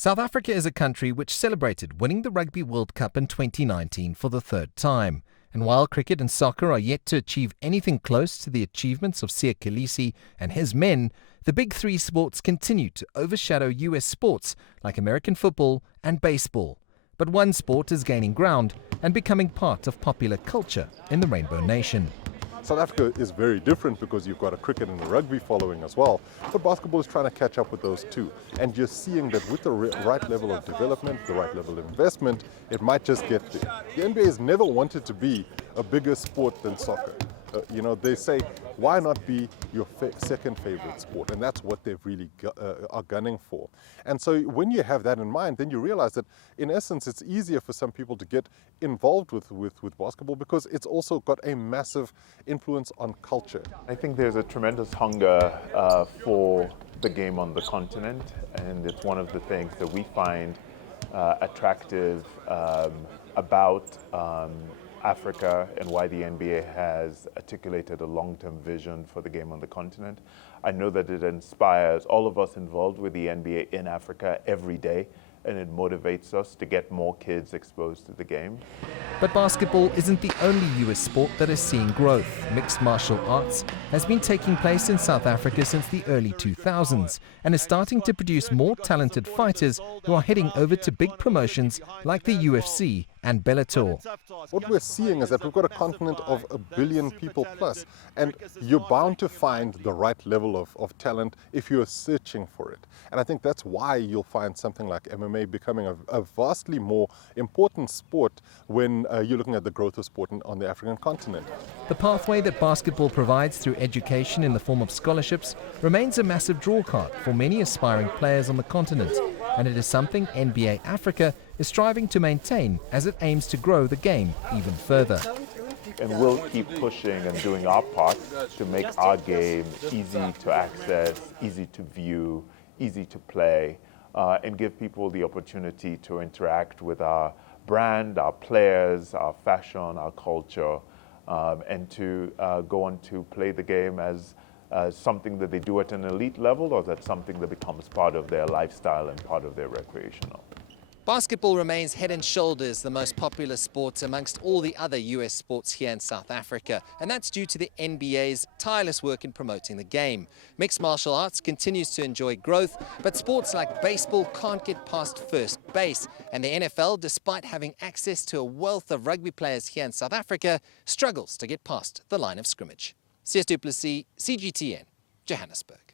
South Africa is a country which celebrated winning the Rugby World Cup in 2019 for the third time. And while cricket and soccer are yet to achieve anything close to the achievements of Siya Kolisi and his men, the big three sports continue to overshadow US sports like American football and baseball. But one sport is gaining ground and becoming part of popular culture in the Rainbow Nation. South Africa is very different because you've got a cricket and a rugby following as well, but basketball is trying to catch up with those two. And you're seeing that with the right level of development, the right level of investment, it might just get there. The NBA has never wanted to be a bigger sport than soccer. They say, why not be your second favorite sport? And that's what they really are gunning for. And so when you have that in mind, then you realize that in essence, it's easier for some people to get involved with basketball because it's also got a massive influence on culture. I think there's a tremendous hunger for the game on the continent, and it's one of the things that we find attractive about Africa and why the NBA has articulated a long-term vision for the game on the continent. I know that it inspires all of us involved with the NBA in Africa every day, and it motivates us to get more kids exposed to the game. But basketball isn't the only US sport that is seeing growth. Mixed martial arts has been taking place in South Africa since the early 2000s and is starting to produce more talented fighters who are heading over to big promotions like the UFC and Bellator. What we're seeing is that we've got a continent of 1 billion people plus, and you're bound to find the right level of talent if you're searching for it. And I think that's why you'll find something like MMA becoming a vastly more important sport when you're looking at the growth of sport on the African continent. The pathway that basketball provides through education in the form of scholarships remains a massive drawcard for many aspiring players on the continent, and it is something NBA Africa is striving to maintain as it aims to grow the game even further. And we'll keep pushing and doing our part to make our game easy to access, easy to view, easy to play, and give people the opportunity to interact with our brand, our players, our fashion, our culture, and to go on to play the game as something that they do at an elite level, or that's something that becomes part of their lifestyle and part of their recreational. Basketball remains head and shoulders the most popular sport amongst all the other US sports here in South Africa, and that's due to the NBA's tireless work in promoting the game. Mixed martial arts continues to enjoy growth, but sports like baseball can't get past first base, and the NFL, despite having access to a wealth of rugby players here in South Africa, struggles to get past the line of scrimmage. CS Du Plessis, CGTN, Johannesburg.